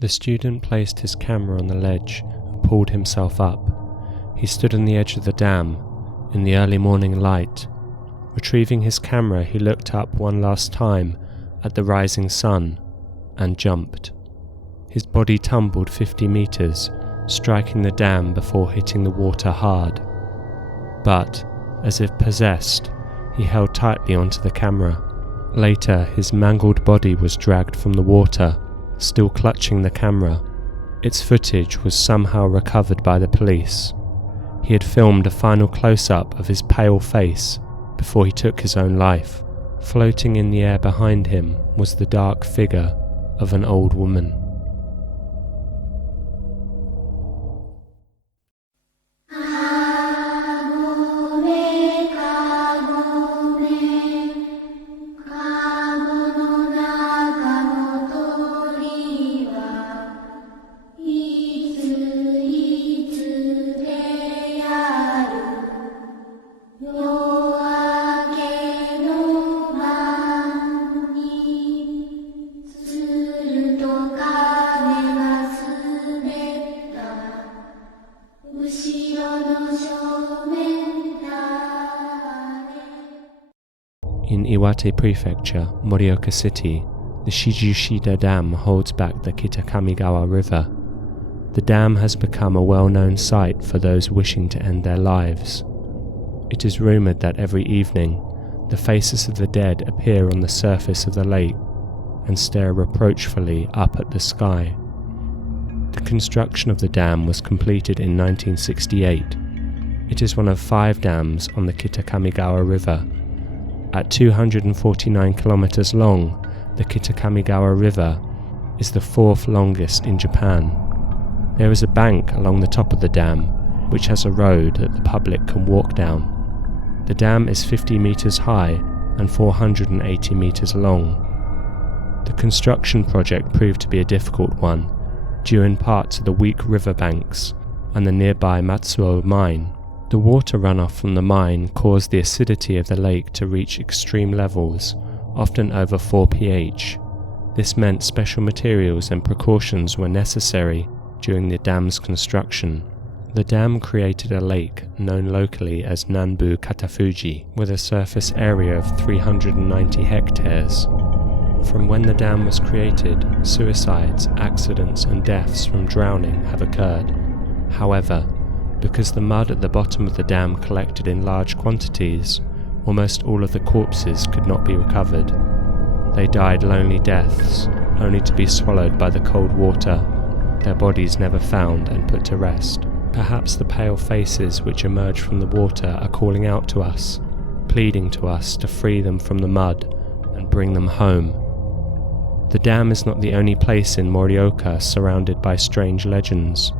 The student placed his camera on the ledge and pulled himself up. He stood on the edge of the dam, in the early morning light. Retrieving his camera, he looked up one last time at the rising sun and jumped. His body tumbled 50 meters, striking the dam before hitting the water hard. But, as if possessed, he held tightly onto the camera. Later, his mangled body was dragged from the water, still clutching the camera. Its footage was somehow recovered by the police. He had filmed a final close-up of his pale face before he took his own life. Floating in the air behind him was the dark figure of an old woman. In Iwate Prefecture, Morioka City, the Shijushida Dam holds back the Kitakamigawa River. The dam has become a well-known sight for those wishing to end their lives. It is rumoured that every evening, the faces of the dead appear on the surface of the lake and stare reproachfully up at the sky. The construction of the dam was completed in 1968. It is one of 5 dams on the Kitakamigawa River. At 249 kilometers long, the Kitakamigawa River is the 4th longest in Japan. There is a bank along the top of the dam, which has a road that the public can walk down. The dam is 50 meters high and 480 meters long. The construction project proved to be a difficult one, due in part to the weak river banks and the nearby Matsuo mine. The water runoff from the mine caused the acidity of the lake to reach extreme levels, often over 4 pH. This meant special materials and precautions were necessary during the dam's construction. The dam created a lake known locally as Nanbu Katafuji, with a surface area of 390 hectares. From when the dam was created, suicides, accidents and deaths from drowning have occurred. However, because the mud at the bottom of the dam collected in large quantities, almost all of the corpses could not be recovered. They died lonely deaths, only to be swallowed by the cold water, their bodies never found and put to rest. Perhaps the pale faces which emerge from the water are calling out to us, pleading to us to free them from the mud and bring them home. The dam is not the only place in Morioka surrounded by strange legends.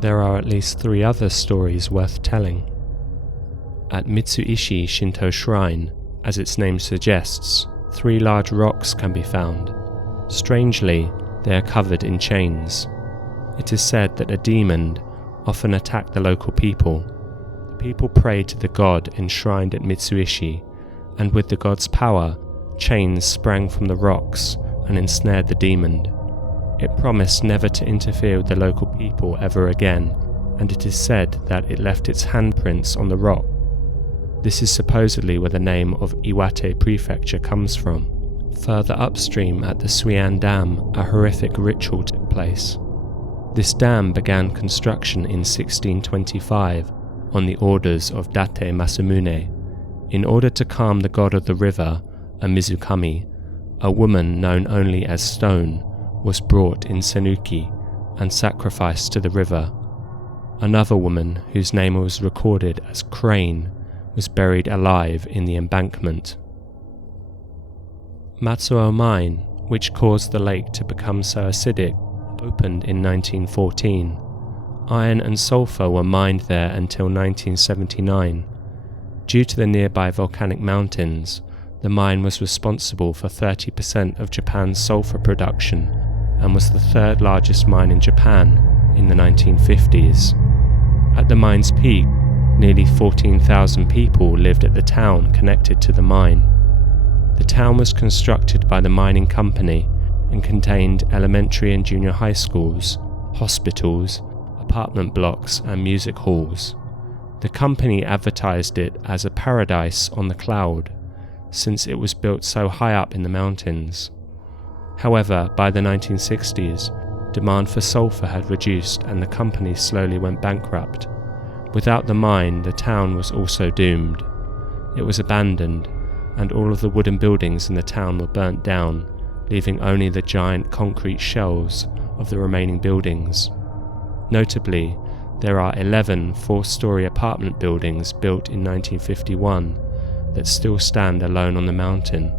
There are at least 3 other stories worth telling. At Mitsuishi Shinto Shrine, as its name suggests, 3 large rocks can be found. Strangely, they are covered in chains. It is said that a demon often attacked the local people. The people prayed to the god enshrined at Mitsuishi, and with the god's power, chains sprang from the rocks and ensnared the demon. It promised never to interfere with the local people ever again, and it is said that it left its handprints on the rock. This is supposedly where the name of Iwate Prefecture comes from. Further upstream at the Suian Dam, a horrific ritual took place. This dam began construction in 1625 on the orders of Date Masamune. In order to calm the god of the river, a Mizukami, a woman known only as Stone, was brought in Senuki and sacrificed to the river. Another woman, whose name was recorded as Crane, was buried alive in the embankment. Matsuo Mine, which caused the lake to become so acidic, opened in 1914. Iron and sulfur were mined there until 1979. Due to the nearby volcanic mountains, the mine was responsible for 30% of Japan's sulfur production and was the 3rd largest mine in Japan in the 1950s. At the mine's peak, nearly 14,000 people lived at the town connected to the mine. The town was constructed by the mining company and contained elementary and junior high schools, hospitals, apartment blocks and music halls. The company advertised it as a paradise on the cloud, since it was built so high up in the mountains. However, by the 1960s, demand for sulfur had reduced and the company slowly went bankrupt. Without the mine, the town was also doomed. It was abandoned, and all of the wooden buildings in the town were burnt down, leaving only the giant concrete shells of the remaining buildings. Notably, there are 11 four-story apartment buildings built in 1951 that still stand alone on the mountain,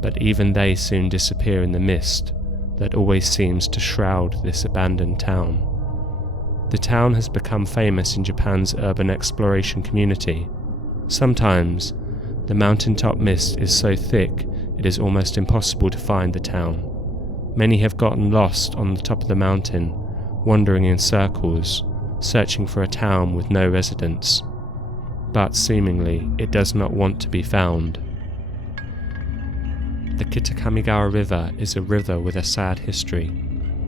but even they soon disappear in the mist that always seems to shroud this abandoned town. The town has become famous in Japan's urban exploration community. Sometimes, the mountaintop mist is so thick it is almost impossible to find the town. Many have gotten lost on the top of the mountain, wandering in circles, searching for a town with no residents. But seemingly, it does not want to be found. The Kitakamigawa River is a river with a sad history.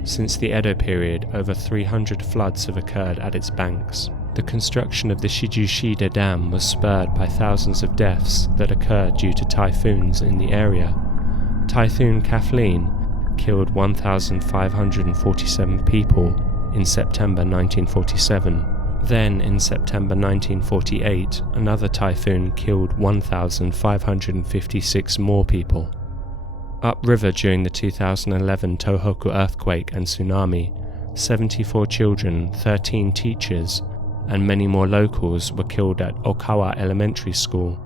Since the Edo period, over 300 floods have occurred at its banks. The construction of the Shijushida Dam was spurred by thousands of deaths that occurred due to typhoons in the area. Typhoon Kathleen killed 1,547 people in September 1947. Then, in September 1948, another typhoon killed 1,556 more people. Upriver during the 2011 Tohoku earthquake and tsunami, 74 children, 13 teachers, and many more locals were killed at Okawa Elementary School.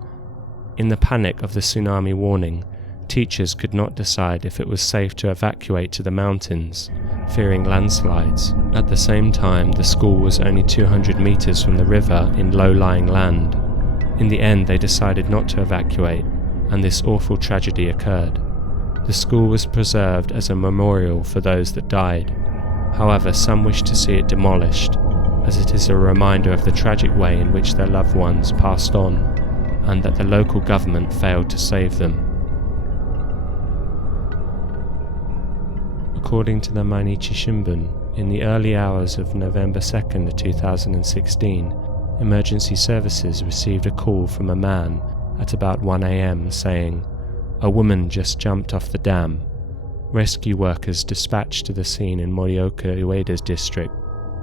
In the panic of the tsunami warning, teachers could not decide if it was safe to evacuate to the mountains, fearing landslides. At the same time, the school was only 200 meters from the river in low-lying land. In the end, they decided not to evacuate, and this awful tragedy occurred. The school was preserved as a memorial for those that died. However, some wish to see it demolished, as it is a reminder of the tragic way in which their loved ones passed on, and that the local government failed to save them. According to the Mainichi Shimbun, in the early hours of November 2nd, 2016, emergency services received a call from a man at about 1 a.m. saying, "A woman just jumped off the dam." Rescue workers dispatched to the scene in Morioka Ueda's district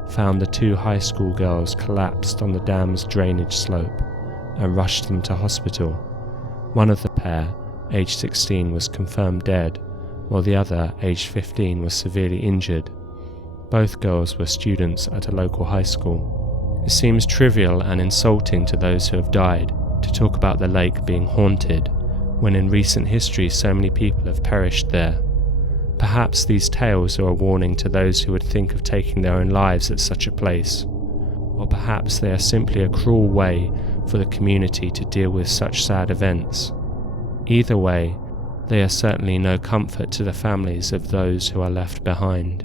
found the two high school girls collapsed on the dam's drainage slope and rushed them to hospital. One of the pair, aged 16, was confirmed dead, while the other, aged 15, was severely injured. Both girls were students at a local high school. It seems trivial and insulting to those who have died to talk about the lake being haunted, when in recent history so many people have perished there. Perhaps these tales are a warning to those who would think of taking their own lives at such a place. Or perhaps they are simply a cruel way for the community to deal with such sad events. Either way, they are certainly no comfort to the families of those who are left behind.